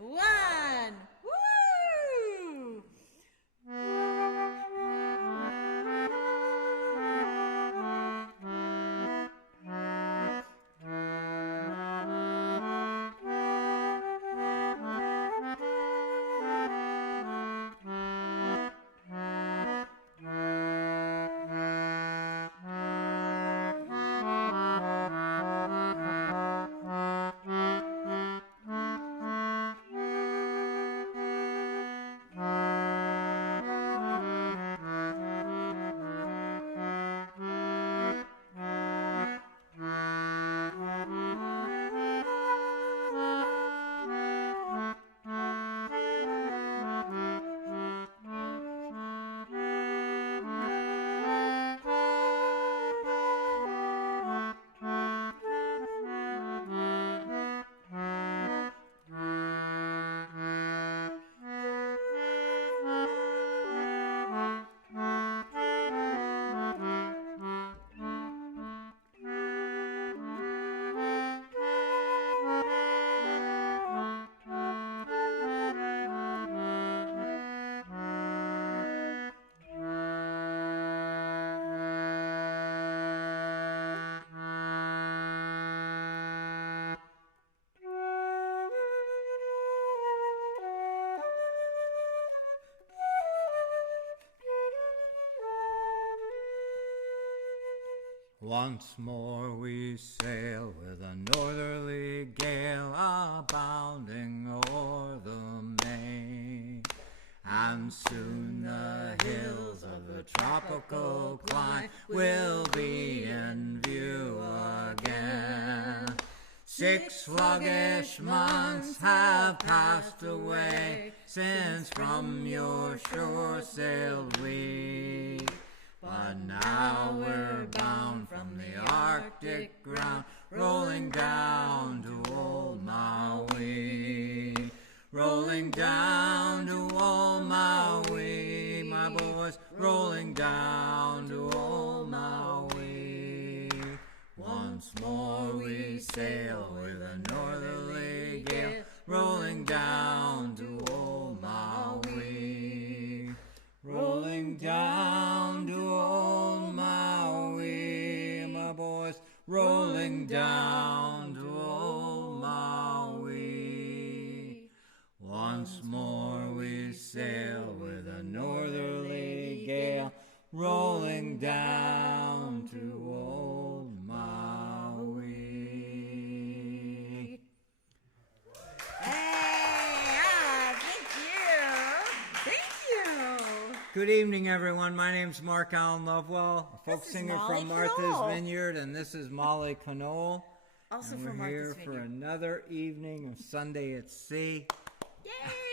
one. Woo! Once more we sail with a northerly gale abounding o'er the main, and soon the hills of the tropical clime will be in view again. 6 sluggish months have passed away since from your shore sailed we. But now we're bound from the Arctic ground, rolling down to old Maui. Rolling down to old Maui, my boys, rolling down to old Maui. Once more we sail with a northerly gale, rolling down to old Maui. Rolling down to old Maui, my boys, rolling down to old Maui. Once more we sail with a northerly gale, rolling down to old Maui. Good evening, everyone. My name's Mark Allen Lovewell, a folk singer from Martha's Vineyard, and this is Molly Conole. Also and from we're here Martha's for Vineyard. another evening of Sunday at Sea.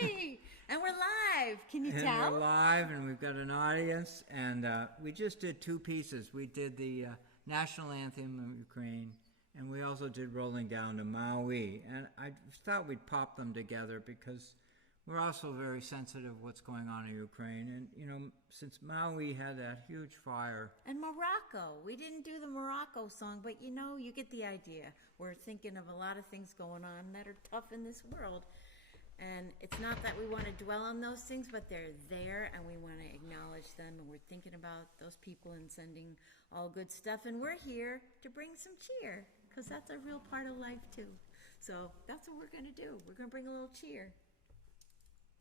Yay! And we're live. Can you And tell? we're live, and we've got an audience, and we just did 2 pieces. We did the national anthem of Ukraine, and we also did Rolling Down to Maui. And I thought we'd pop them together because we're also very sensitive of what's going on in Ukraine. And, you know, since Maui had that huge fire. And Morocco. We didn't do the Morocco song, but you know, you get the idea. We're thinking of a lot of things going on that are tough in this world. And it's not that we want to dwell on those things, but they're there and we want to acknowledge them. And we're thinking about those people and sending all good stuff. And we're here to bring some cheer because that's a real part of life too. So that's what we're going to do. We're going to bring a little cheer.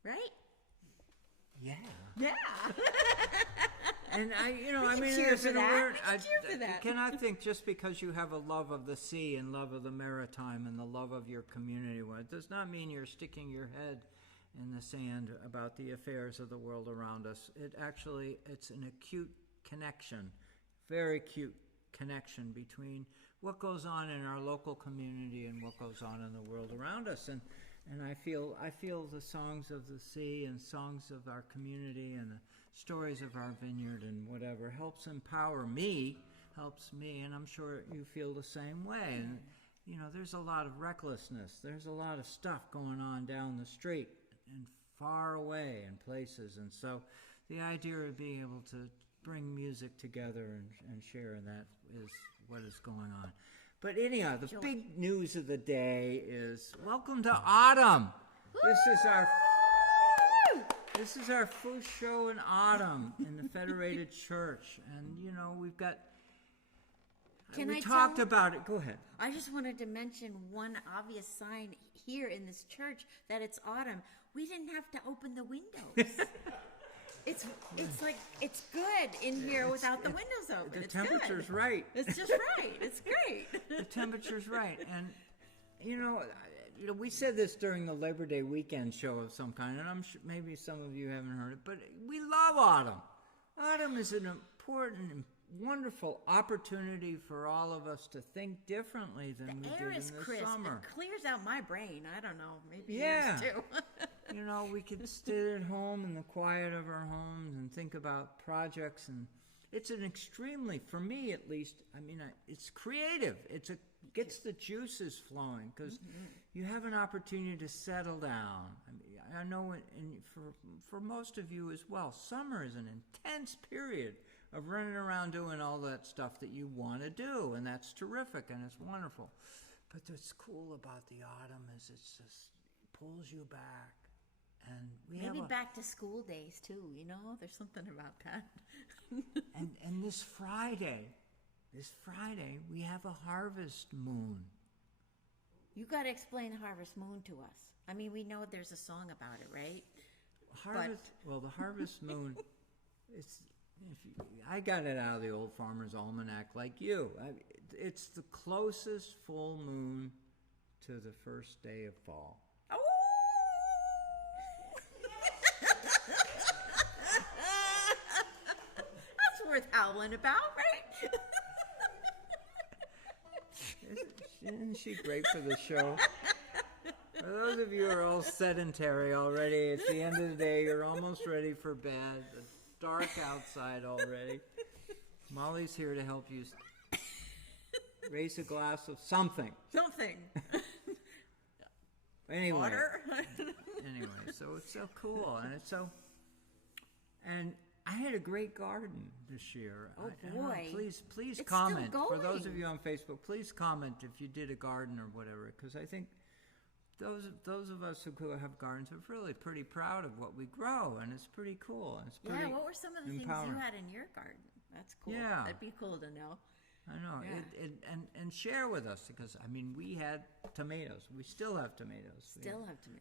Right? Yeah. Yeah. And cheer for that. I cannot think just because you have a love of the sea and love of the maritime and the love of your community, well, it does not mean you're sticking your head in the sand about the affairs of the world around us. It's an acute connection, very acute connection between what goes on in our local community and what goes on in the world around us. And I feel the songs of the sea and songs of our community and the stories of our vineyard and whatever helps empower me, and I'm sure you feel the same way. And, you know, there's a lot of recklessness. There's a lot of stuff going on down the street and far away in places. And so the idea of being able to bring music together and share in that is what is going on. But anyhow, the big news of the day is welcome to autumn. This is our first show in autumn in the Federated Church, and we've got. We talked about it. Go ahead. I just wanted to mention one obvious sign here in this church that it's autumn. We didn't have to open the windows. It's like it's good in here without the windows open. The temperature's right. It's just right. It's great. The temperature's right, and we said this during the Labor Day weekend show of some kind, and I'm sure maybe some of you haven't heard it, but we love autumn. Autumn is an important and wonderful opportunity for all of us to think differently than we did in the crisp. summer. It clears out my brain. I don't know, maybe yours too. We could sit at home in the quiet of our homes and think about projects, and it's an extremely, for me at least, it's creative. Gets the juices flowing because you have an opportunity to settle down. I know for most of you as well, summer is an intense period of running around doing all that stuff that you want to do, and that's terrific and it's wonderful. But what's cool about the autumn is it just pulls you back. And maybe back to school days too, there's something about that. and this Friday, we have a harvest moon. You got to explain harvest moon to us. We know there's a song about it, right? The harvest moon, I got it out of the Old Farmer's Almanac like you. It's the closest full moon to the first day of fall. Oh! That's worth howling about, right? Isn't she great for the show? For those of you who are all sedentary already, it's the end of the day, you're almost ready for bed. It's dark outside already. Molly's here to help you raise a glass of something. Anyway. Water? So it's so cool, and I had a great garden this year. Oh boy! Please it's comment. Still going. For those of you on Facebook, please comment if you did a garden or whatever, because I think those of us who have gardens are really pretty proud of what we grow, and it's pretty cool. And it's pretty what were some of the empowering. things you had in your garden? That's cool. Yeah. That'd be cool to know. I know. Yeah. And share with us, because we had tomatoes. We still have tomatoes.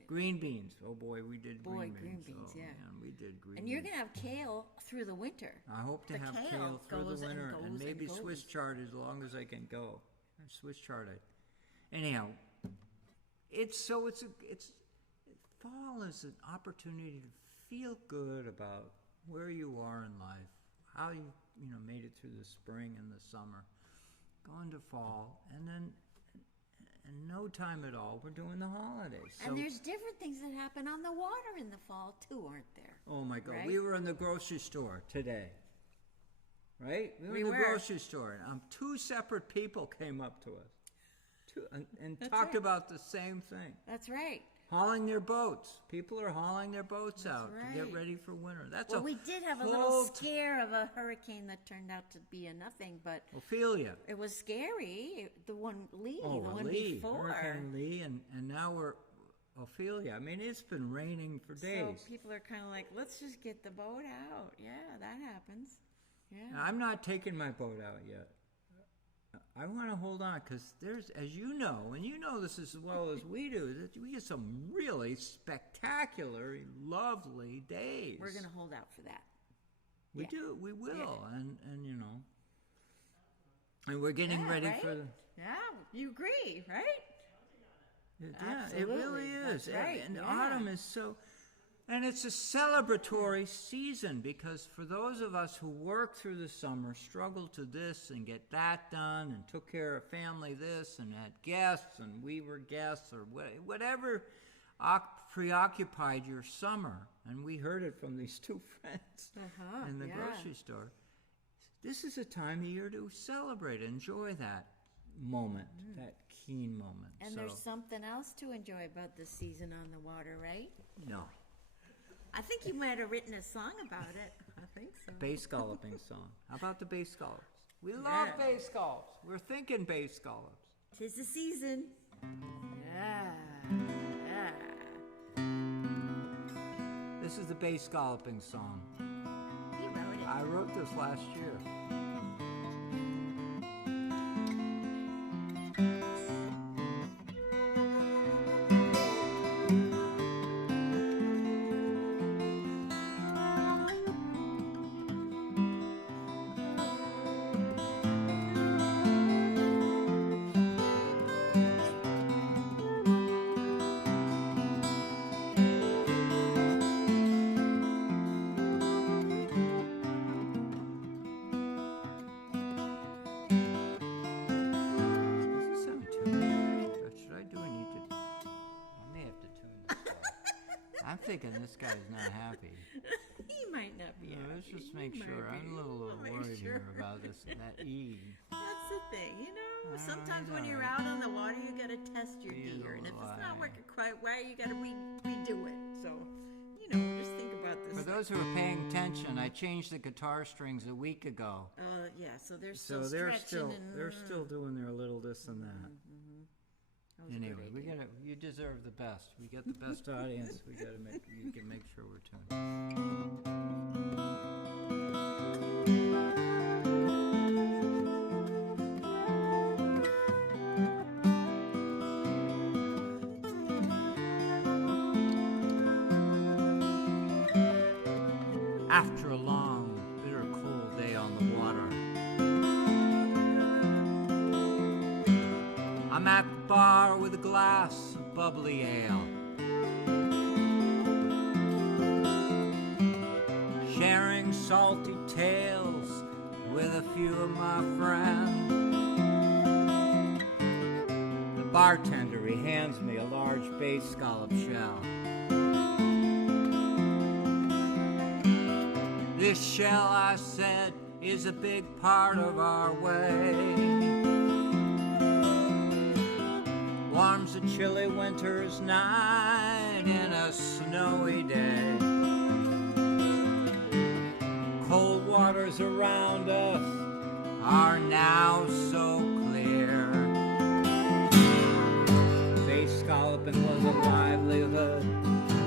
Green beans. Oh boy, we did green beans. Yeah. Man, we did green. And you're gonna have kale through the winter. I hope to have kale through the winter, and maybe Swiss chard as long as I can go. Swiss chard. Anyhow, fall is an opportunity to feel good about where you are in life, how you made it through the spring and the summer, going to fall, and then in no time at all, we're doing the holidays. And there's different things that happen on the water in the fall too, aren't there? Oh my God, right? We were in the grocery store today. Right? We were in the grocery store, and two separate people came up to us and talked about the same thing. That's right. Hauling their boats. People are hauling their boats out to get ready for winter. We did have a little scare of a hurricane that turned out to be a nothing, but Ophelia. It was scary. The one before. Hurricane Lee, and now we're Ophelia. It's been raining for days. So people are kind of like, let's just get the boat out. Yeah, that happens. Yeah. Now, I'm not taking my boat out yet. I want to hold on, because there's, as you know, and you know this as well as we do, that we get some really spectacular, lovely days. We're going to hold out for that. We will, and and we're getting ready for the... Yeah, you agree, right? Yeah, it really is. That's right. And autumn is so... And it's a celebratory season, because for those of us who worked through the summer, struggled to this and get that done, and took care of family this, and had guests, and we were guests, or whatever preoccupied your summer, and we heard it from these two friends in the grocery store. This is a time of year to celebrate, enjoy that moment, that keen moment. And there's something else to enjoy about this season on the water, right? No. I think you might have written a song about it. I think so. Bay scalloping song. How about the bay scallops? We love bay scallops. We're thinking bay scallops. 'Tis the season. Yeah. This is the bass scalloping song. You wrote it. I wrote this last year. I'm thinking this guy's not happy. He might not be happy. Let's just make sure. I'm a little worried here about this. That E. That's the thing, sometimes when you're out on the water, you got to test your gear. And if it's not working quite right, you got to redo it. So, just think about this. For those who are paying attention, I changed the guitar strings a week ago. Yeah, so they're still stretching. They're still doing their little this and that. Anyway, you deserve the best. We get the best audience. You can make sure we're tuned. After a long, bitter cold day on the water, I'm at the bar with a glass of bubbly ale, sharing salty tales with a few of my friends. The bartender, he hands me a large bass scallop shell. This shell, I said, is a big part of our way. Warms a chilly winter's night in a snowy day. Cold waters around us are now so clear. Bass scalloping was a livelihood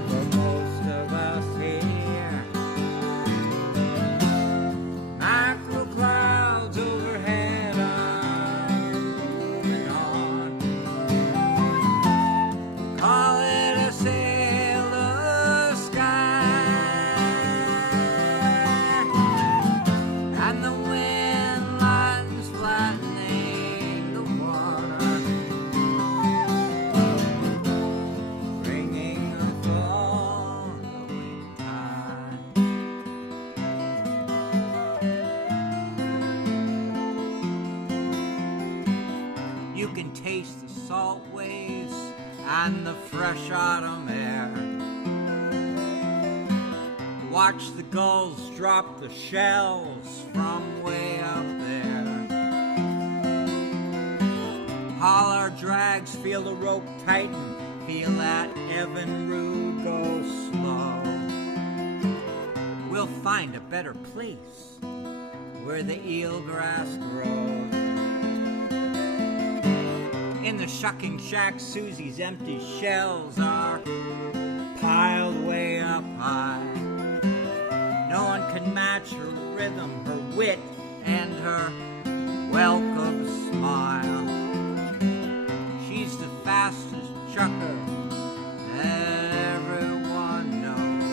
for most of us here. Mackerel clouds overhead are moving on. Call it a sailor's sky, and the wind lightens flattening the water, bringing a following tide. You can taste the salt waves and the fresh autumn air. Watch the gulls drop the shells from way up there. Haul our drags, feel the rope tighten, feel that Evinrude go slow. We'll find a better place where the eel grass grows. In the shucking shack, Susie's empty shells are piled way up high. No one can match her rhythm, her wit, and her welcome smile. She's the fastest chucker everyone knows.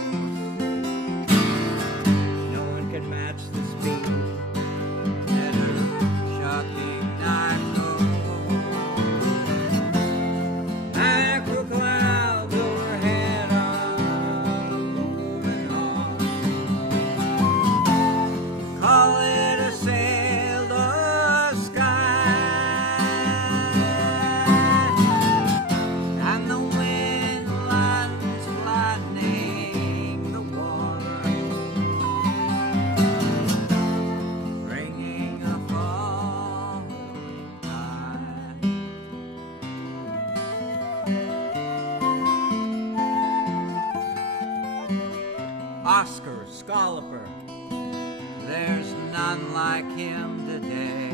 No one can match the speed that her shucking knife goes. Mackerel clouds overhead are moving on. Call it a sailor's sky, and the wind lightens flattening the water, bringing a falling tide. Oscar Scalloper, there's none like him today.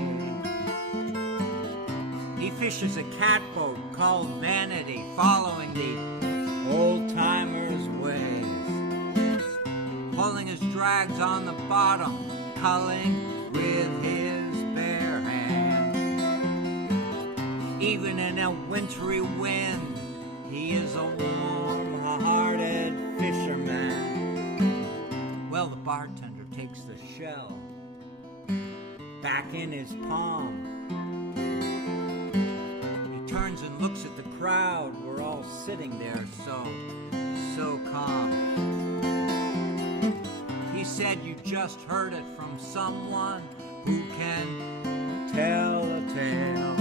He fishes a catboat called Vanity, following the old-timers' ways. drags on the bottom, culling with his bare hand. Even in a wintry wind, he is a warm-hearted fisherman. Well, the bartender takes the shell back in his palm. He turns and looks at the crowd. We're all sitting there so calm. He said, you just heard it from someone who can tell a tale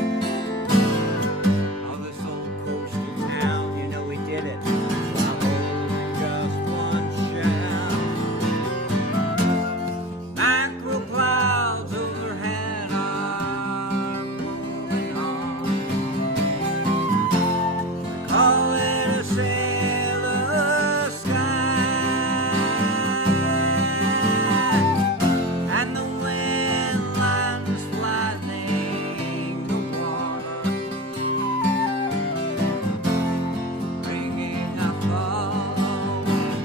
of this old coastal town. You know we did it. I'm holding just one shell. Mackerel clouds overhead are moving on. Call it a sailor's sky, and the wind lands flattening the water, bringing a following,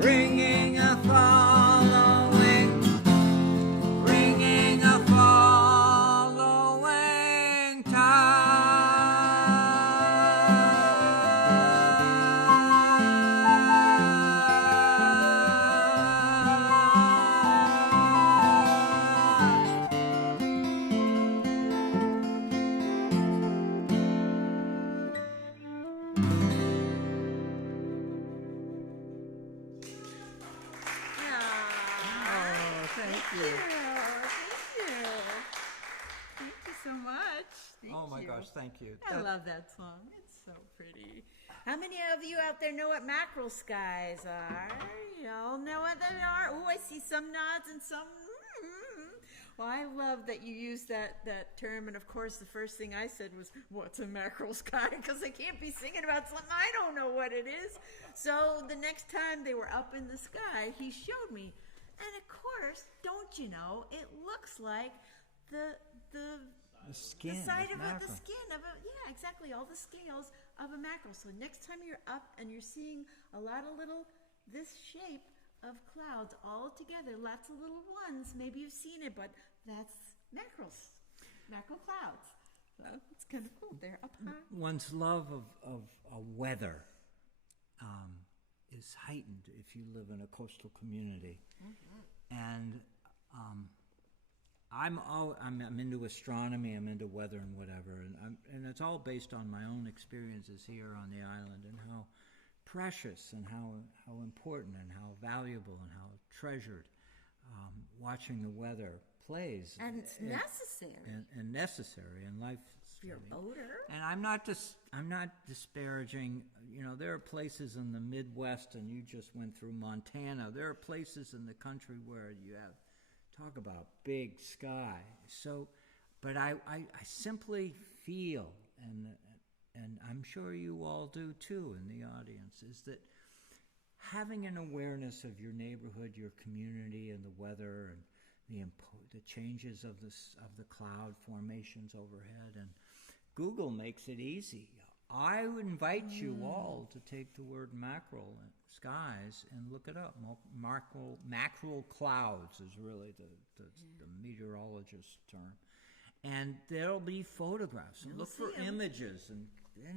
bringing a following, bringing a following Oh, thank you. Thank you so much. Thank Oh my you. gosh, thank you. I love that song. It's so pretty. How many of you out there know what mackerel skies are? You all know what they are? Oh, I see some nods and some. Well, I love that you used that term, and of course, the first thing I said was, "What's a mackerel sky?" Because I can't be singing about something I don't know what it is. So the next time they were up in the sky, he showed me, and of course, don't you know, it looks like the skin. side is of the mackerel. skin of a, yeah, exactly, all the scales of a mackerel. So next time you're up and you're seeing a lot of this shape of clouds all together, lots of little ones, maybe you've seen it, but that's mackerel clouds. So it's kind of cool. They're up high. One's love of weather is heightened if you live in a coastal community. And I'm into astronomy, I'm into weather and whatever, and it's all based on my own experiences here on the island and how precious and how important and how valuable and how treasured watching the weather plays. And it's necessary. And necessary in life. If you're a boater. And I'm not disparaging. You know, there are places in the Midwest, and you just went through Montana. There are places in the country where you have, talk about big sky. So, but I simply feel, and I'm sure you all do too in the audience, is that having an awareness of your neighborhood, your community, and the weather, and the changes of the cloud formations overhead, and Google makes it easy. I would invite you all to take the word mackerel skies and look it up. Mackerel clouds is really the meteorologist's term, and there'll be photographs. And look for images, and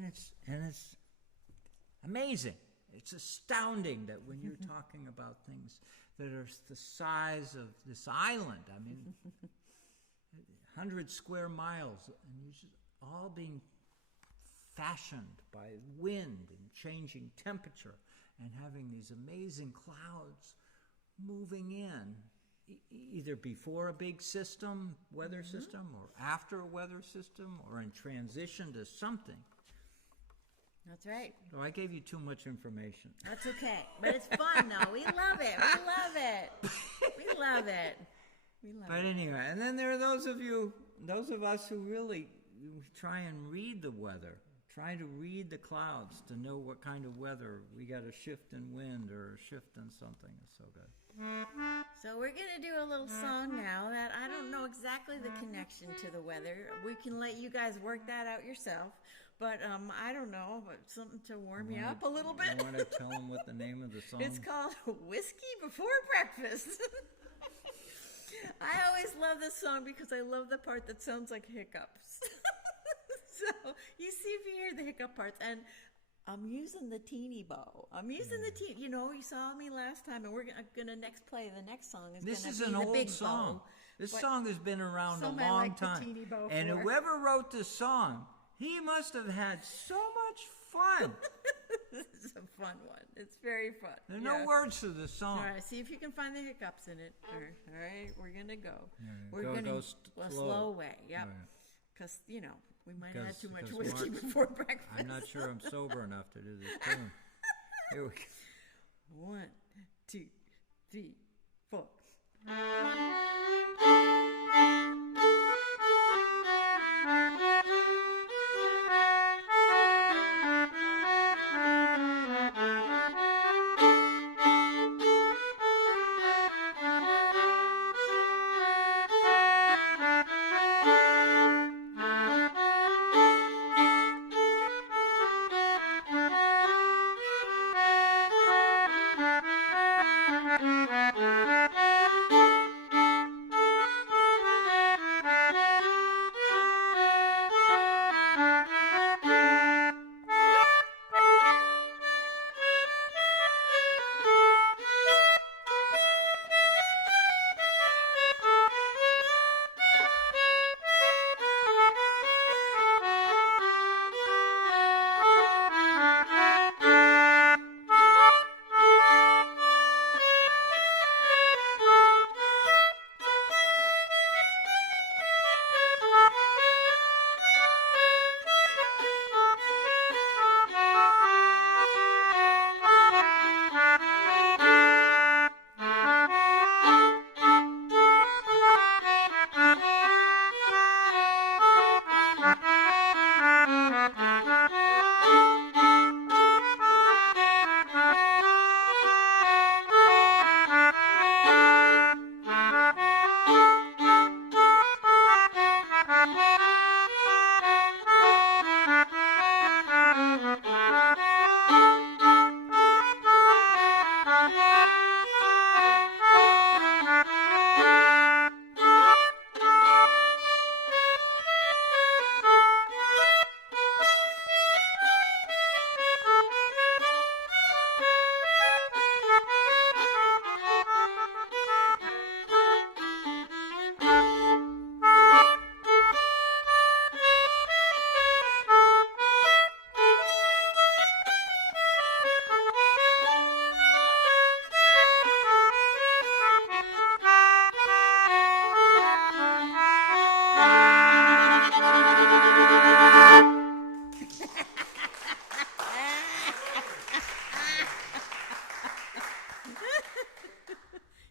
it's amazing. It's astounding that when you're talking about things that are the size of this island, I mean, 100 square miles, and you just all being fashioned by wind and changing temperature, and having these amazing clouds moving in, either before a big system, weather system, or after a weather system, or in transition to something. That's right. So I gave you too much information. That's okay. But it's fun, though. We love it. We love it. We love it. We love But it. anyway, and then there are those of us who really try and read the weather, try to read the clouds to know what kind of weather. We got a shift in wind or a shift in something. It's so good. So we're going to do a little song now that I don't know exactly the connection to the weather. We can let you guys work that out yourself. But I don't know, but something to warm you up a little bit. You want to tell them what the name of the song? It's called Whiskey Before Breakfast. I always love this song because I love the part that sounds like hiccups. So you see if you hear the hiccup parts, and I'm using the teeny bow. I'm using the teeny. You know, you saw me last time, and we're gonna next play. The next song is This gonna is be an the old big song. bow. This But song has been around a some I long like the time. teeny bow And for. whoever wrote this song, he must have had so much fun. This is a fun one. It's very fun. There are no words to the song. All right, see if you can find the hiccups in it. All right, we're gonna go. We're Go- gonna go a slow. slow way. Yep. All right. Because we might have had too much 'Cause whiskey Mark's- before breakfast. I'm not sure I'm sober enough to do this tune. Here we go. 1, 2, 3, 4.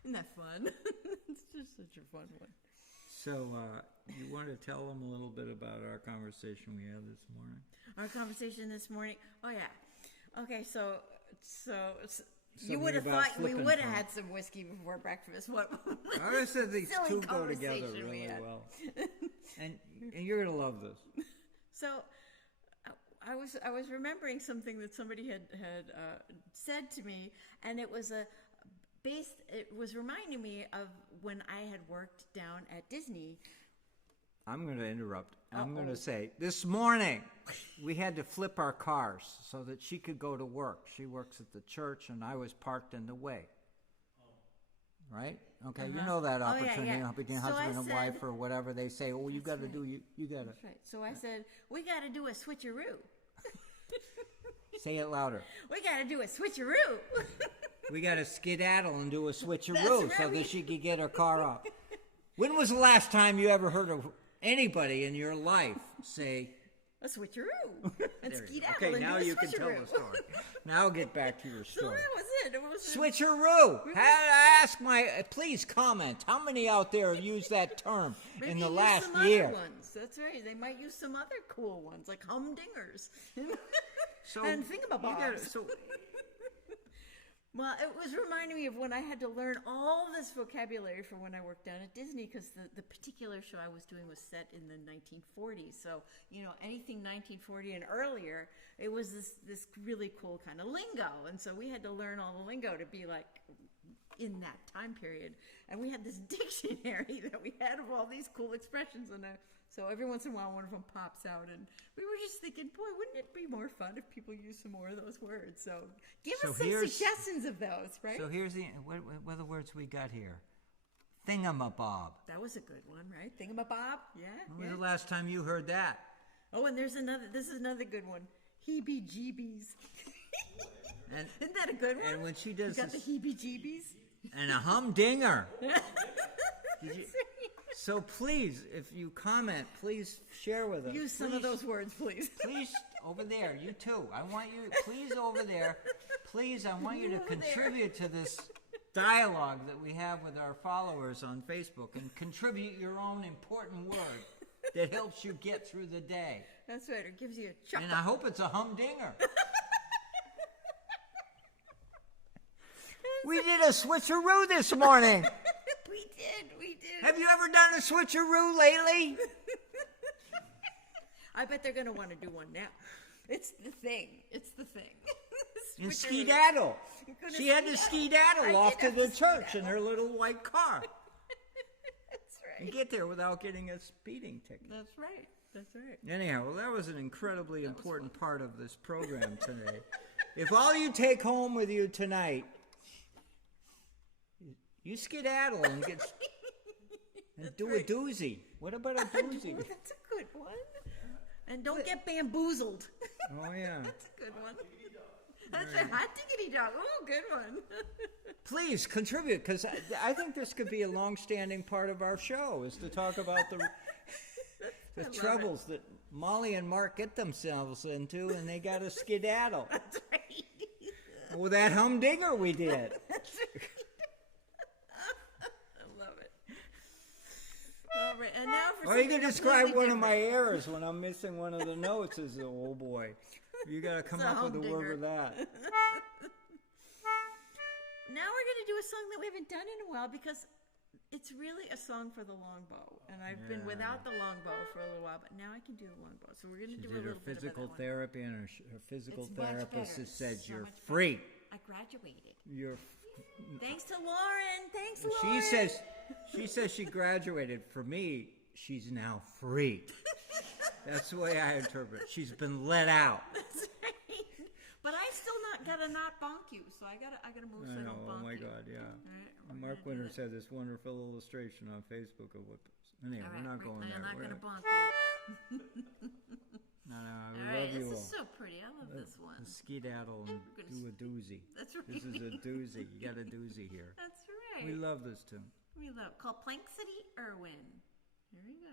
Isn't that fun? It's just such a fun one. So, you want to tell them a little bit about our conversation we had this morning? Our conversation this morning. Oh yeah. Okay, so you Something would have about thought we flipping would have from- had some whiskey before breakfast. What? I just said these silly two go together conversation we really had. well. And you're going to love this. So I was remembering something that somebody had said to me, and it was it was reminding me of when I had worked down at Disney. I'm going to interrupt. I'm going to say, this morning, we had to flip our cars so that she could go to work. She works at the church, and I was parked in the way. Right? Okay, you know that opportunity between So husband I and said- wife or whatever. They say, oh, you got to do, you got to. That's right. So I said, we got to do a switcheroo. Say it louder. We got to do a switcheroo. We got to skedaddle and do a switcheroo That's so right. that she could get her car off. When was the last time you ever heard of anybody in your life say, A switcheroo. And there you go. skedaddle Okay, and now do a you can tell switcheroo. the story. Now get back to your So story. that was it. It was Switcheroo. Ask please comment. How many out there have used that term Maybe in the use last some year? Other ones. That's right. They might use some other cool ones like humdingers. So and you thingamabobs. gotta- so Well, it was reminding me of when I had to learn all this vocabulary for when I worked down at Disney, because the particular show I was doing was set in the 1940s. So, anything 1940 and earlier, it was this really cool kind of lingo. And so we had to learn all the lingo to be like in that time period. And we had this dictionary that we had of all these cool expressions. And so every once in a while, one of them pops out. And we were just thinking, boy, wouldn't it be more fun if people used some more of those words? So give us some suggestions of those, right? So here's what are the words we got here? Thingamabob. That was a good one, right? Thingamabob, yeah. When was the last time you heard that? Oh, and this is another good one. Heebie-jeebies. Isn't that a good one? And when she does you got the heebie-jeebies? And a humdinger. So please, if you comment, please share with us. Use some of those words, please. Please, over there, you too. I want you, please over there, please, I want you to contribute to this dialogue that we have with our followers on Facebook and contribute your own important word that helps you get through the day. That's right, it gives you a chuckle. And I hope it's a humdinger. We did a switcheroo this morning. We did. Have you ever done a switcheroo lately? I bet they're going to want to do one now. It's the thing. And skedaddle. She had to skedaddle off to the church in her little white car. That's right. And get there without getting a speeding ticket. That's right. Anyhow, well, that was an incredibly important part of this program today. If all you take home with you tonight, you skedaddle and do a doozy. What about a doozy? That's a good one. And don't get bamboozled. Oh, yeah. That's a good one. That's a hot diggity dog. Oh, good one. Please contribute, because I think this could be a long-standing part of our show, is to talk about the troubles that Molly and Mark get themselves into, and they got to skedaddle. That's right. Well, that humdinger we did. That's right. I love it. All right, and now for you can describe one of my errors when I'm missing one of the notes as oh boy. You got to come up with a word for that. Now we're going to do a song that we haven't done in a while, because it's really a song for the longbow, and I've been without the longbow for a little while, but now I can do the longbow. So we're going to do a little bit of physical that therapy, and her physical therapist has said so you're free. I graduated. Thanks to Lauren. Lauren. She says she graduated. For me, she's now free. That's the way I interpret it. She's been let out. That's right. But I still gotta not bonk you, so I gotta move so I don't bonk you. Oh my God, yeah. Right, Mark Winters had this wonderful illustration on Facebook of what. Anyway, we're not going there. I'm not gonna bonk you. No, I all love you all. This is so pretty. I love this one. Skedaddle and do a doozy. That's right. This is a doozy. You got a doozy here. That's right. We love this tune. Called Plank City Irwin. Here we go.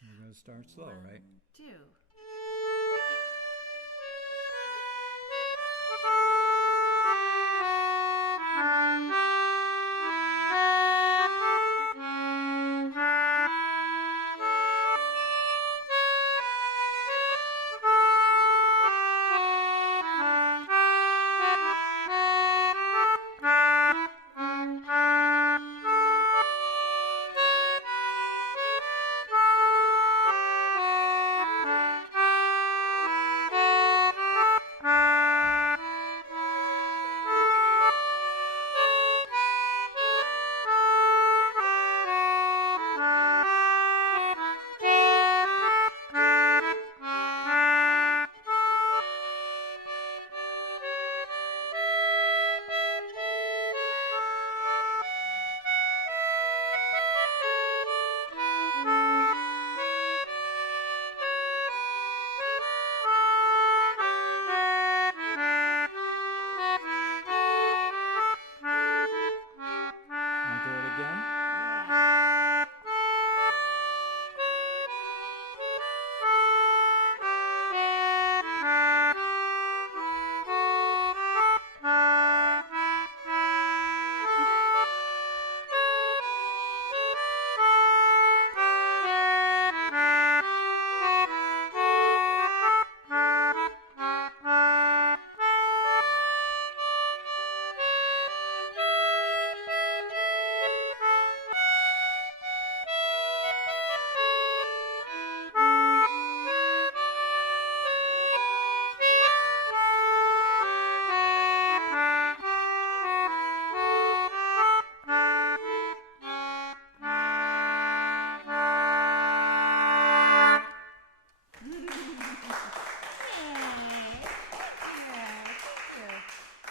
We're going to start slow, 1, right? 2.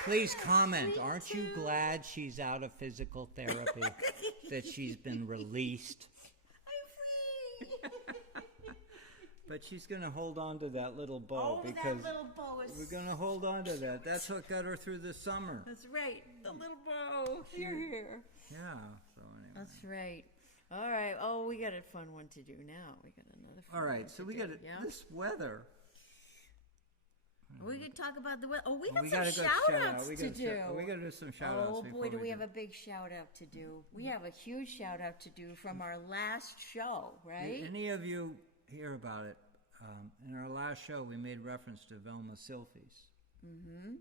Please comment. Aren't you glad she's out of physical therapy? That she's been released? I'm free. But she's going to hold on to that little bow because that little bow is... we're going to hold on to that. That's what got her through the summer. That's right. The little bow. Here. Yeah. So anyway. That's right. All right. Oh, we got a fun one to do now. We got another fun All one right. So to we do. got Yeah? this weather. We could talk about the weather. Oh, we We got gotta some go shout-outs to do. We got to do some shout-outs. Oh, before boy, do we have do. a big shout-out to do. We have a huge shout-out to do from our last show, right? Did any of you hear about it? In our last show, we made reference to Velma Silfies. Mm-hmm.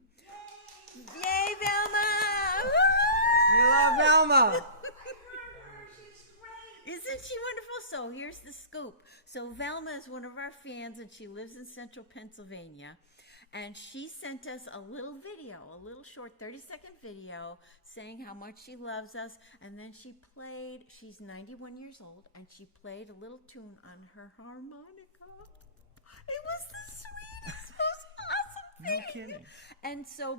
Yay, Velma! We love Velma! Isn't she wonderful? So here's the scoop. So Velma is one of our fans, and she lives in central Pennsylvania. And she sent us a little video, a little short 30-second video saying how much she loves us. And then she played, she's 91 years old, and she played a little tune on her harmonica. It was the sweetest, most awesome thing. No kidding. And so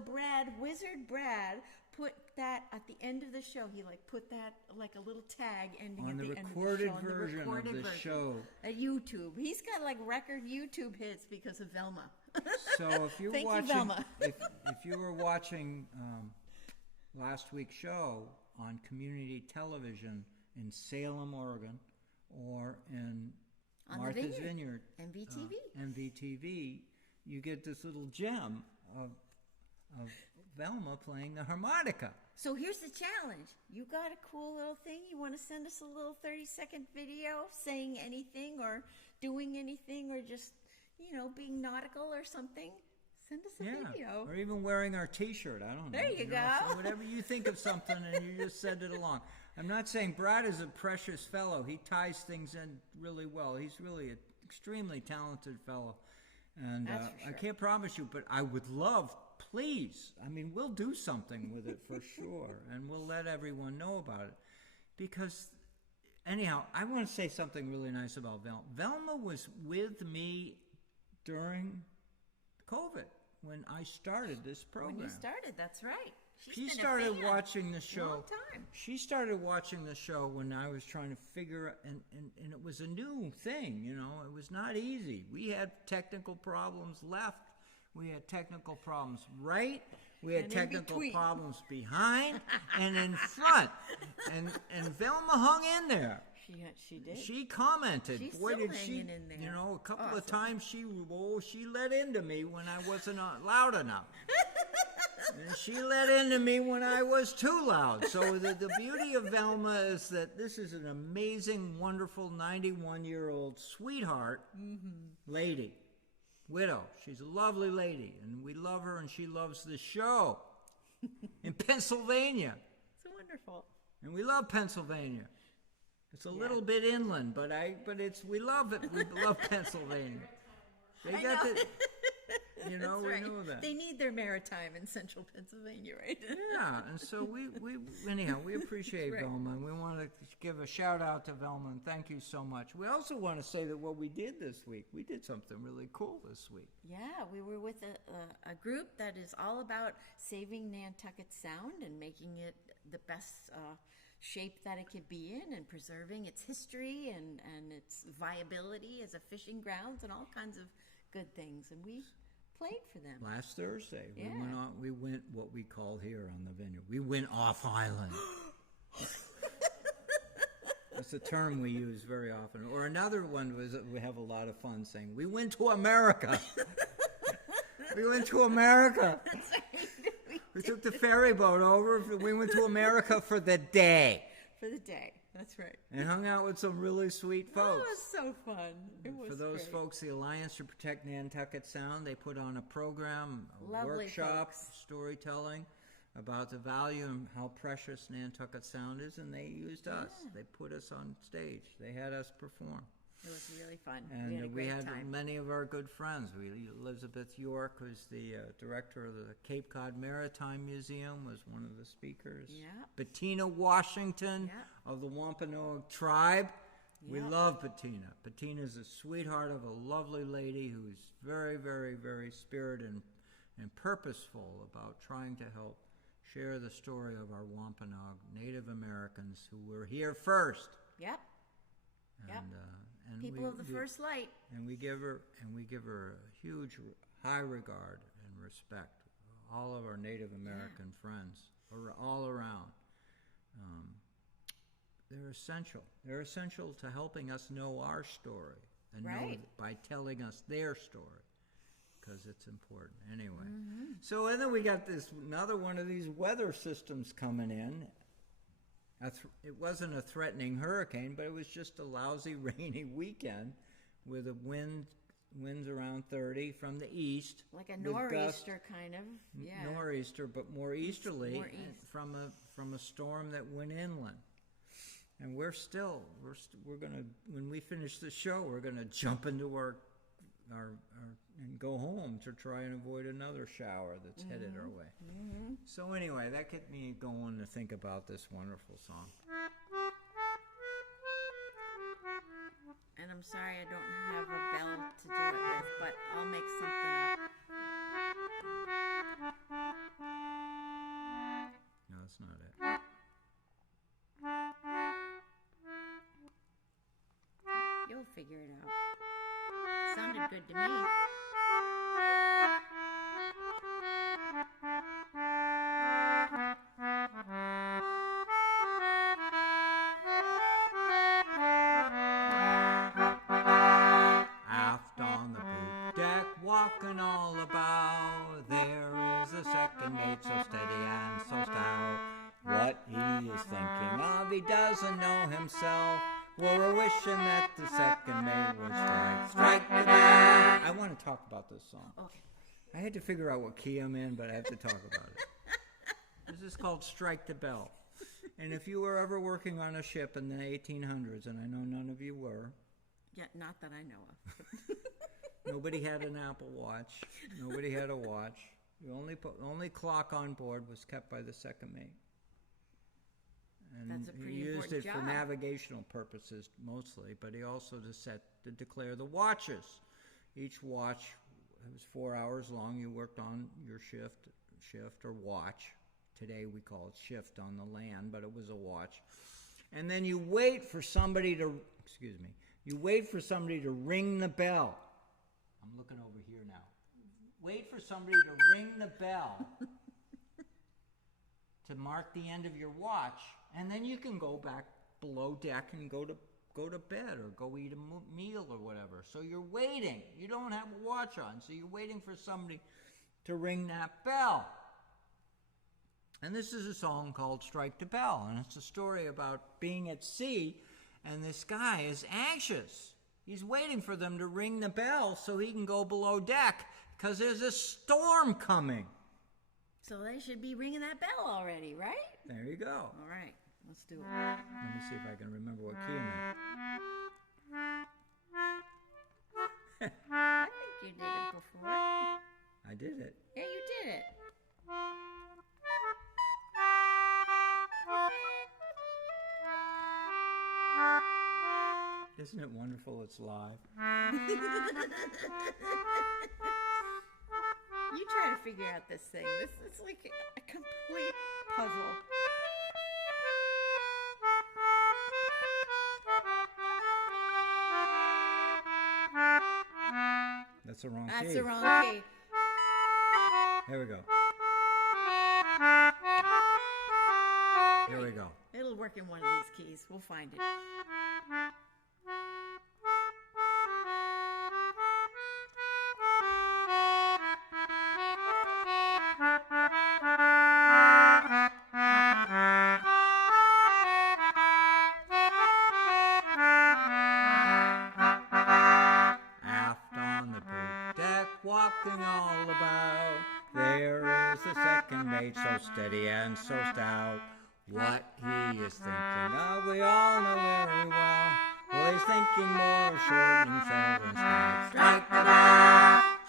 Wizard Brad, put that at the end of the show. He put that like a little tag ending On at the the end of the recorded show. version of the show. At YouTube. He's got record YouTube hits because of Velma. So if you're Thank watching, you, Velma. if you were watching last week's show on community television in Salem, Oregon, or in On the Martha's Vineyard, MVTV. you get this little gem of Velma playing the harmonica. So here's the challenge. You got a cool little thing? You want to send us a little 30-second video saying anything or doing anything or just, being nautical or something? Send us a video. Or even wearing our T-shirt. I don't know. There you go. So whatever you think of something and you just send it along. I'm not saying Brad is a precious fellow. He ties things in really well. He's really an extremely talented fellow. And That's for sure. I can't promise you, but I would love, please, we'll do something with it for sure. And we'll let everyone know about it. Because, anyhow, I want to say something really nice about Velma. Velma was with me during COVID when I started this program. When you started, that's right. She started watching the show. Long time. She started watching the show when I was trying to figure, and it was a new thing, It was not easy. We had technical problems left. We had technical problems right. We had technical problems behind and in front. And Velma hung in there. She did. She commented. She's Boy, still did hanging in there. A couple of times she let into me when I wasn't loud enough. And she let into me when I was too loud. So the beauty of Velma is that this is an amazing, wonderful 91-year-old sweetheart lady, widow. She's a lovely lady, and we love her, and she loves the show in Pennsylvania. It's wonderful. And we love Pennsylvania. It's a little bit inland, but we love it. We love Pennsylvania. They got the, we know that. They need their maritime in central Pennsylvania, right? Yeah, and so we appreciate Velma, and we want to give a shout out to Velma, and thank you so much. We also want to say that what we did this week, we did something really cool this week. Yeah, we were with a group that is all about saving Nantucket Sound and making it the best shape that it could be in, and preserving its history and its viability as a fishing grounds and all kinds of good things. And we played for them. Last Thursday, we went what we call here on the Vineyard. We went off island. That's a term we use very often. Or another one was we have a lot of fun saying, we went to America. We went to America. That's right. We took the ferry boat over. We went to America for the day. For the day. That's right. And hung out with some really sweet folks. Oh, it was so fun. It was For those great. folks, the Alliance to Protect Nantucket Sound, they put on a program, a Lovely workshop, folks. storytelling about the value and how precious Nantucket Sound is, and they used us. They put us on stage. They had us perform. It was really fun. And we had a great had time. many of our good friends. Elizabeth York, who's the director of the Cape Cod Maritime Museum, was one of the speakers. Yeah. Bettina Washington Yeah. of the Wampanoag tribe. We Yeah. love Bettina. Bettina's a sweetheart of a lovely lady who's very, very, very spirited and purposeful about trying to help share the story of our Wampanoag Native Americans who were here first. Yep. And People of the first light. And we give her a huge high regard and respect. All of our Native American friends all around. They're essential. They're essential to helping us know our story and know by telling us their story, because it's important. Anyway, so and then we got another one of these weather systems coming in. It wasn't a threatening hurricane, but it was just a lousy, rainy weekend with a winds around 30 from the east. Like a nor'easter kind of. Yeah. Nor'easter, but more easterly More east. from a storm that went inland. And we're gonna, when we finish the show, we're gonna jump into our and go home to try and avoid another shower that's headed our way. So anyway, that kept me going to think about this wonderful song. And I'm sorry I don't have a bell to do it with, but I'll make something up. No, that's not it. You'll figure it out. Sounded good to me. Aft on the poop deck, walking all about, there is a second mate so steady and so stout. What he is thinking of, he doesn't know himself. We're wishing that the second mate would strike the bell. I want to talk about this song. Okay. I had to figure out what key I'm in, but I have to talk about it. This is called Strike the Bell. And if you were ever working on a ship in the 1800s, and I know none of you were. Yeah, not that I know of. Nobody had an Apple Watch. Nobody had a watch. The only clock on board was kept by the second mate. And That's a pretty he used important it for job. navigational purposes mostly, but he also to declare the watches. Each watch was 4 hours long. You worked on your shift or watch. Today we call it shift on the land, but it was a watch. And then you wait for somebody to ring the bell. I'm looking over here now. Wait for somebody to ring the bell to mark the end of your watch, and then you can go back below deck and go to bed or go eat a meal or whatever. So you're waiting. You don't have a watch on, so you're waiting for somebody to ring that bell. And this is a song called Strike the Bell, and it's a story about being at sea, and this guy is anxious. He's waiting for them to ring the bell so he can go below deck because there's a storm coming. So they should be ringing that bell already, right? There you go. All right, let's do it. Let me see if I can remember what key I'm in. I think you did it before. I did it. Yeah, you did it. Isn't it wonderful it's live? You try to figure out this thing. This is like a complete puzzle. That's the wrong key. That's the wrong key. Here we go. Here we go. It'll work in one of these keys. We'll find it. Aft on the poop deck, walking all about, there is the second mate so steady and so stout. What he is thinking of, we all know very well. Well, he's thinking more of shortening sail than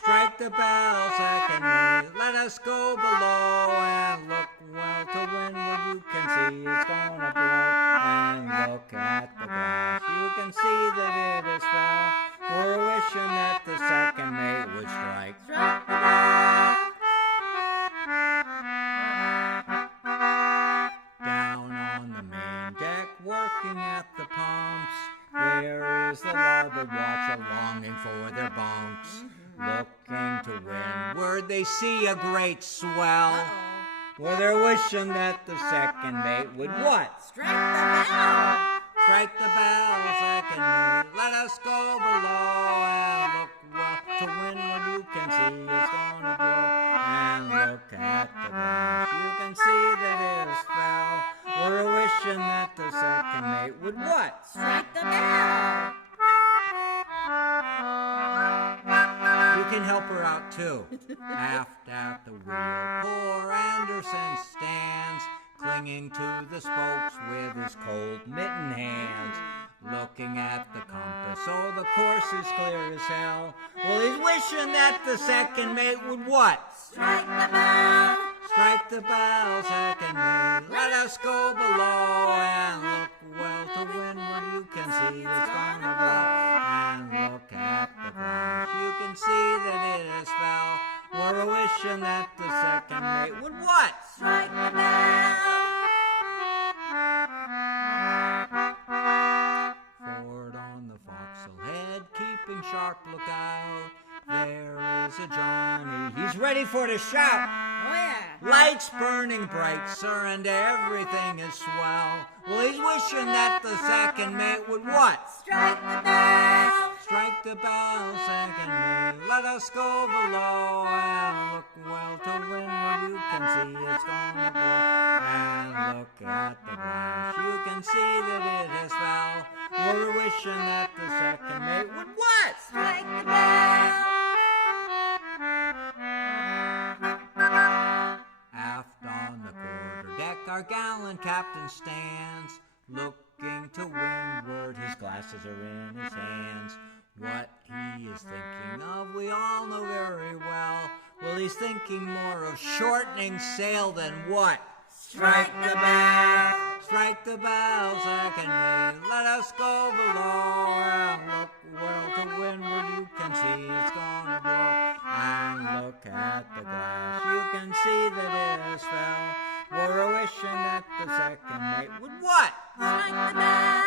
strike the bell, second mate. Let us go below and look well to windward. You can see it's gonna blow. And look at the glass, you can see that it is foul. We're wishing that the second mate would strike the bell. they see a great swell. Uh-oh. Well, they're wishing that the second mate would what? Strike the bell. Strike the bell, second mate. Let us go below and look well. To windward you can see it's gonna blow. And look at the glass, you can see that it is fell. We're wishing that the second mate would what? Strike the bell. You can help her out too. Aft at the wheel, poor Anderson stands, clinging to the spokes with his cold mitten hands, looking at the compass, so the course is clear as hell. Well, he's wishing that the second mate would what? Strike the bell. Strike the bell, second mate. Let us go below and look well. To windward you can see it's gonna blow. And look at the glass, you can see that it has fell. We're wishing that the second mate would what? Strike the bell. Forward on the forecastle head, keeping sharp lookout. There is a Johnny, he's ready for the shout. Oh yeah. Lights burning bright, sir, and everything is swell. Well, he's wishing that the second mate would what? Strike the bell. Strike the bell, second mate. Let us go below and look well. To windward you can see it's gonna blow. And look at the glass, you can see that it has fell. We're wishing that the second mate would what? Strike the bell. Aft on the quarter deck, our gallant captain stands, looking to windward, his glasses are in his hands. What he is thinking of, we all know very well. Well, he's thinking more of shortening sail than what? Strike the bell. Strike the bell, second mate. Let us go below and look well. To windward you can see it's gonna blow. And look at the glass, you can see that it has fell. We're wishing that the second mate would what? Strike the bell.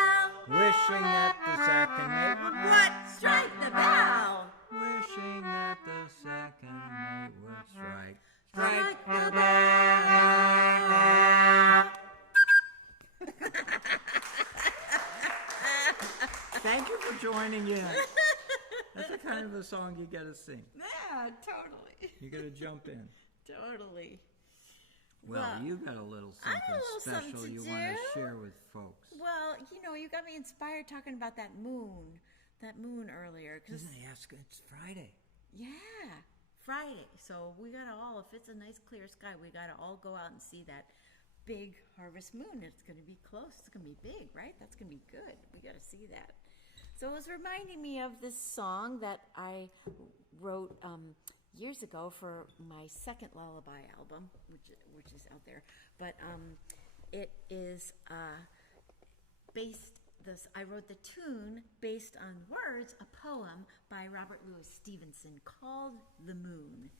Wishing that the second mate would what? Strike the bell. Wishing that the second mate would strike. Strike the bell. Thank you for joining in. That's the kind of a song you gotta sing. Yeah, totally. You gotta jump in. Totally. Well, you got a little I something got a little special something you to want to do. share with folks. Well, you got me inspired talking about that moon earlier. Cause, Isn't it? It's Friday. yeah, Friday. So we gotta all, if it's a nice clear sky, we gotta all go out and see that big harvest moon. It's gonna be close. It's gonna be big, right? That's gonna be good. We gotta see that. So it was reminding me of this song that I wrote years ago for my second lullaby album, which is out there. But it is I wrote the tune based on words, a poem by Robert Louis Stevenson called "The Moon,"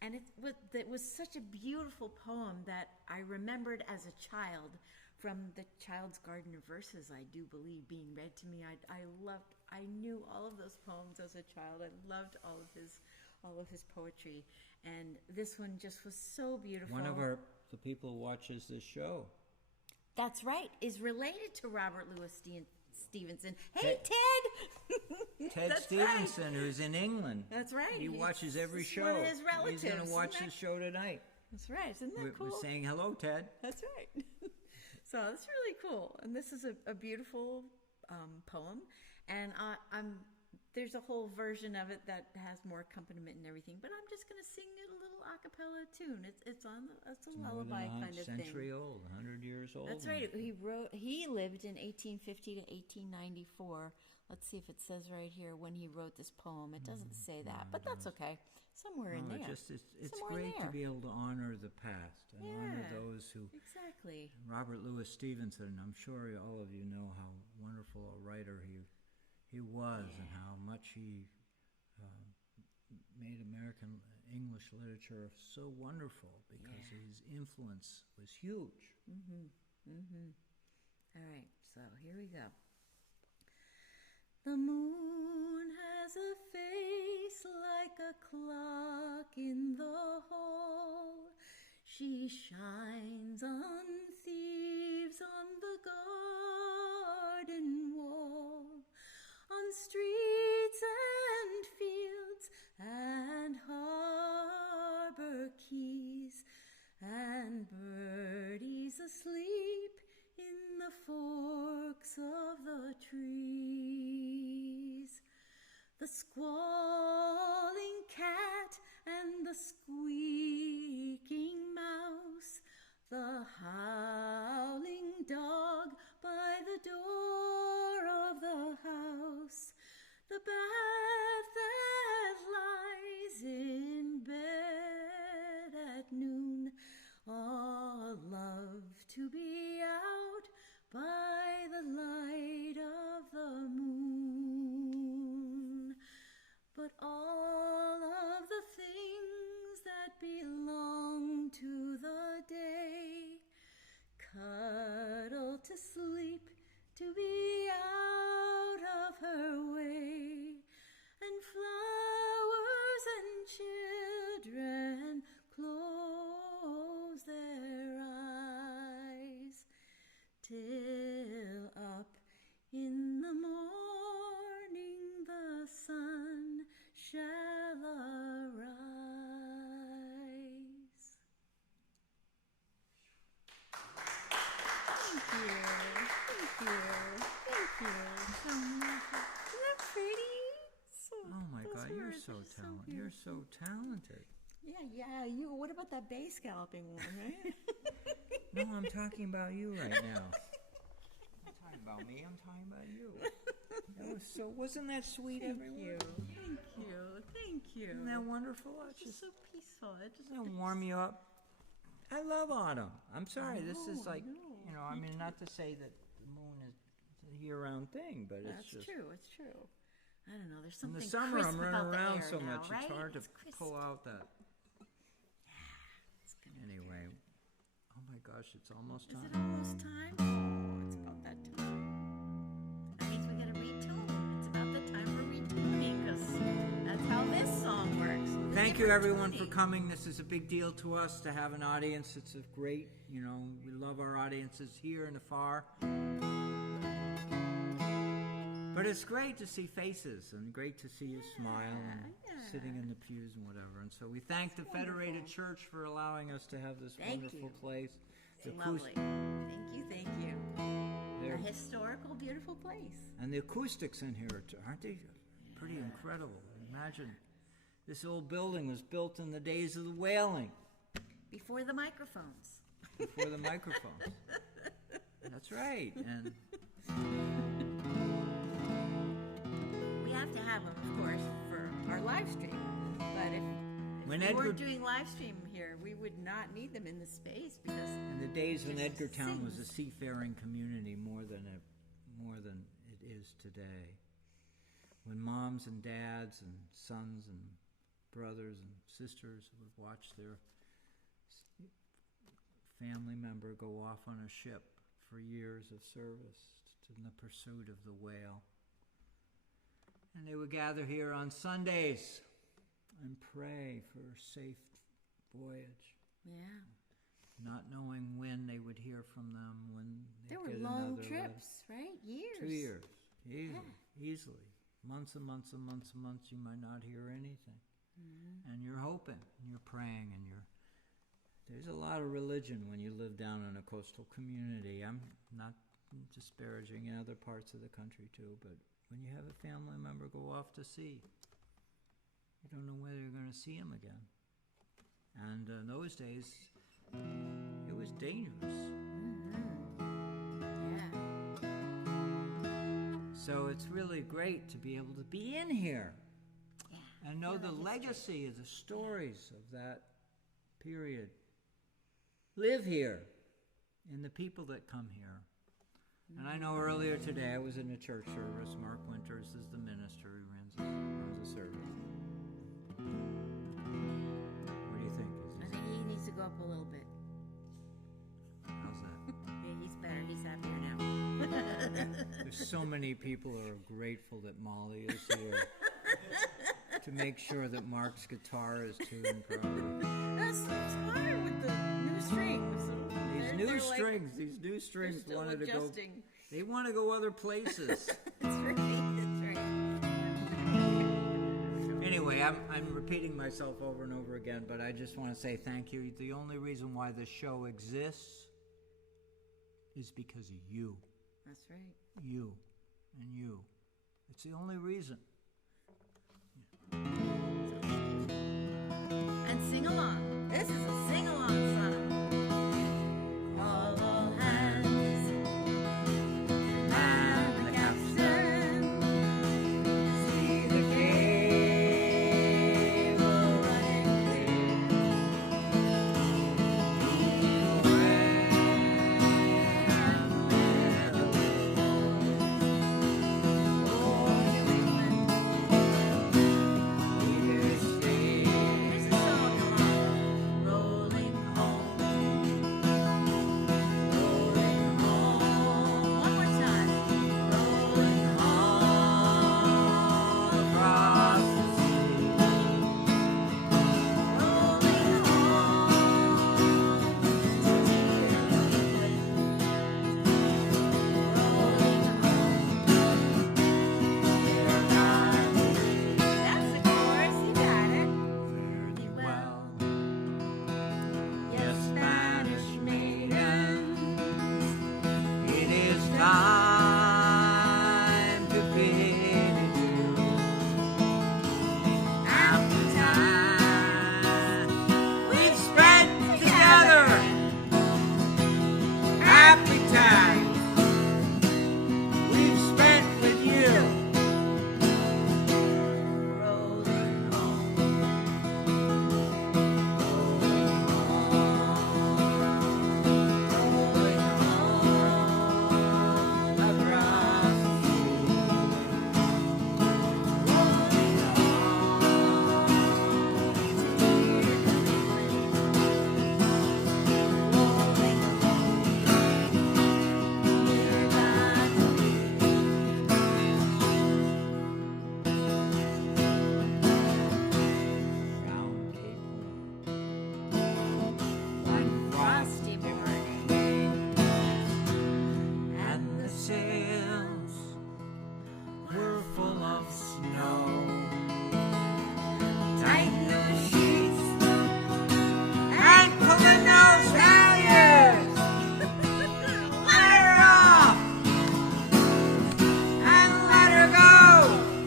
and it was such a beautiful poem that I remembered as a child from the Child's Garden of Verses, I do believe, being read to me. I knew all of those poems as a child. I loved all of his poetry, and this one just was so beautiful. One of the people who watches this show. That's right, is related to Robert Louis Stevenson. Hey, Ted! Ted That's Stevenson, right. who's in England. That's right. He watches every show. One of his relatives. He's going to watch the show tonight. That's right. Isn't that cool? We're saying hello, Ted. That's right. So that's really cool. And this is a beautiful poem. And there's a whole version of it that has more accompaniment and everything. But I'm just going to sing it a little a cappella tune. It's a lullaby kind of thing. Century old, 100 years old. That's right. He lived in 1850 to 1894. Let's see if it says right here when he wrote this poem. It doesn't say that, but that's okay. Somewhere in there. It's great to be able to honor the past and honor those who. Exactly. Robert Louis Stevenson. I'm sure all of you know how wonderful a writer he was and how much he made American English literature so wonderful because his influence was huge. All right, so here we go. The moon has a face like a clock in the hall. She shines on thieves on the garden wall, on streets and fields and harbor quays, and birdies asleep in the forks of the trees. The squalling cat and the squeaking mouse, the howling dog by the door of the house, the bat that lies in bed at noon, all love to be out by the light of the moon. But all of the things that belong to the day cuddle to sleep to be out of her way, and flowers and children close their eyes till up in the morning the sun shall arise. Thank you. Isn't that pretty? Oh my God, you're so talented. You're so talented. Yeah, you. What about that bass scalloping one, right? No, I'm talking about you right now. I'm not talking about me, I'm talking about you. Wasn't that sweet, everyone? Thank you. Isn't that wonderful? It's just so peaceful. Doesn't that warm you up? I love autumn. I'm sorry, this is like, I mean, not to say that the moon is a year-round thing, but it's just... It's true. I don't know, there's In something the summer, crisp I'm running about the around air so now, much, right? it's hard to crisp. pull out that... It's gonna be Anyway, oh my gosh, it's almost good. Is time. it almost time? Oh, it's about that time. That means we gotta retune. It's about the time for retuning, because that's how this song works. Thank you, everyone, for coming. This is a big deal to us to have an audience. It's a great, we love our audiences here and afar. But it's great to see faces and great to see you smile and sitting in the pews and whatever. And so we thank the Federated Church for allowing us to have this wonderful place. It's lovely. Thank you. A historical, beautiful place. And the acoustics in here, aren't they pretty incredible? Imagine, this old building was built in the days of the whaling. Before the microphones. Before the microphones. That's right. And we have to have them, of course, for our live stream. But if we weren't doing live stream here, we would not need them in the space, because in the days when Edgartown was a seafaring community more than it is today, when moms and dads and sons and brothers and sisters would watch their family member go off on a ship for years of service in the pursuit of the whale. And they would gather here on Sundays and pray for a safe voyage. Yeah. Not knowing when they would hear from them, when they'd there were get long another trips, right? Years. 2 years. Easily. Months and months and months and months, you might not hear anything. Mm-hmm. And you're hoping, and you're praying, and there's a lot of religion when you live down in a coastal community. I'm not disparaging in other parts of the country too, but when you have a family member go off to sea, you don't know whether you're going to see him again. And in those days, it was dangerous. Mm-hmm. Yeah. So it's really great to be able to be in here and know the history. legacy of the stories of that period. Live here in the people that come here. And I know earlier today I was in a church service. Mark Winters is the minister who runs the service. What do you think? I think he needs to go up a little bit. How's that? Yeah, he's better. He's happier now. There's so many people who are grateful that Molly is here to make sure that Mark's guitar is tuned properly. That's hard with the new strings. These new strings still wanted to go. adjusting. They want to go other places. That's right. That's right. Anyway, I'm repeating myself over and over again, but I just want to say thank you. The only reason why this show exists is because of you. That's right. You and you. It's the only reason. And sing along. This is a sing along song. All hands and the captain see the cable running Here's a song along. Rolling home. Rolling home. One more time. Rolling home across the sea. Rolling home to dear England. Rolling home. Dear God. That's the chorus. You got it. Very well. Yes, Spanish maidens. It is time to bid adieu. After time we've spent together, happy time we've spent with you. Rolling home. Rolling home across the sea. Rolling home to dear England. Rolling home, dear God. Round Cape One frosty morning, and the sails were full of snow. tighten the sheets, And pulling those halyards, let her off and let her go.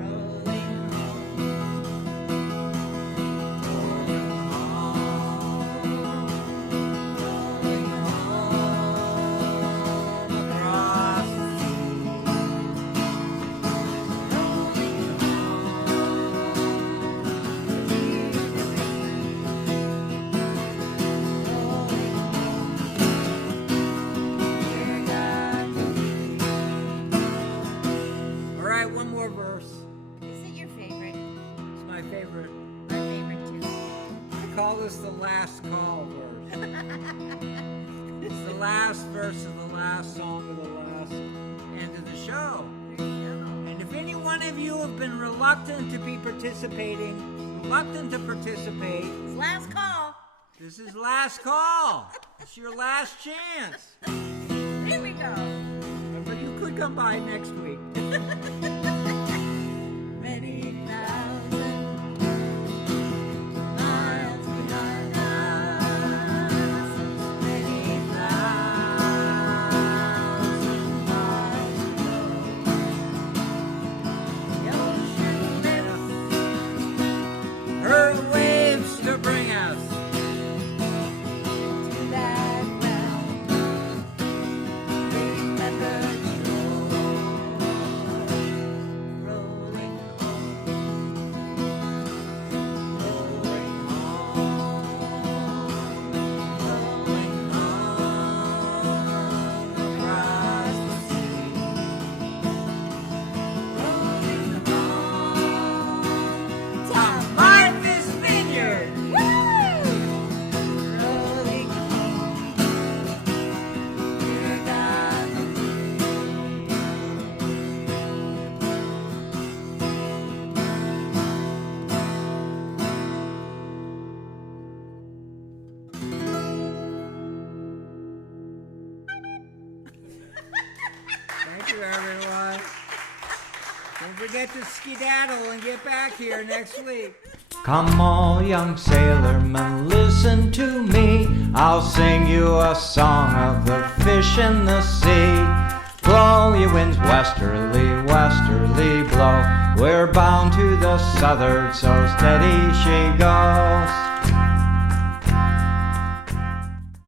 rolling home. Rolling home across the sea. All right, one more verse. Is it your favorite? It's my favorite. My favorite too. I call this the last call verse. It's the last verse of the last song of the last end of the show. There you go. And if any one of you have been reluctant to participate, It's last call. this is last call. It's your last chance. Here we go. But you could come by next week. Many thousand miles behind us. Many thousand miles below. The ocean lifts Her waves to bring us to that realm. Remembered shore. you, everyone. Don't forget to skedaddle and get back here next week. Come all young sailormen, listen to me. I'll sing you a song of the fish in the sea. Blow, ye winds, westerly, westerly blow. We're bound to the southward, so steady she goes.